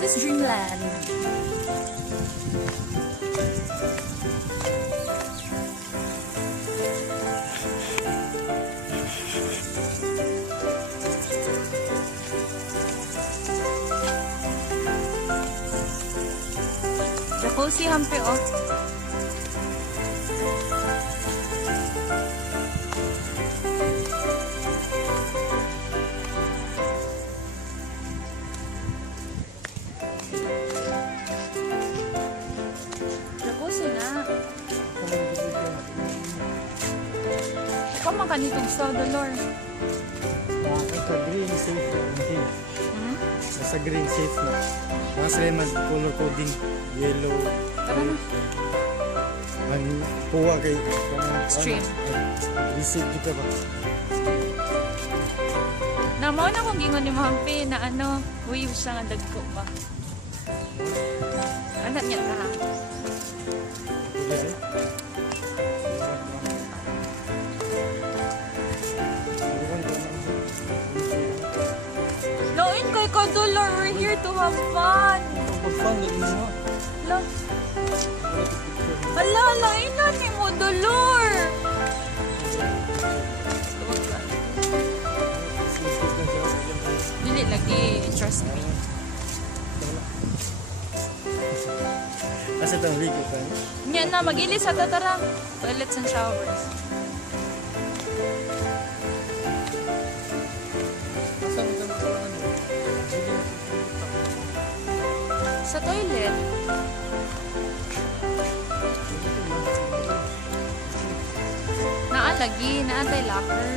This is Dreamland. Jacuzzi hampi oh. Jacuzzi na. Ikaw man kanitong sa dolor. Sa green safe na. Hmm? Sa green safe na. Mga sila man color coding. Yellow. Tara na. Man puwa kay Extreme. Receive kita ba? Namaw na kung gingon ni Mahampi na ano, wave siya nga dagko ba. Anak niya ka ha? Loin kay Kadulor, we're here to have fun. Love. Hala, lain na ni mo, Dolor. Dili lagi, trust me. Asa tang week pa? Yan na, mag-ilis sa tatara. Toilets and showers. Sa toilet. Naa lagi, naatay locker.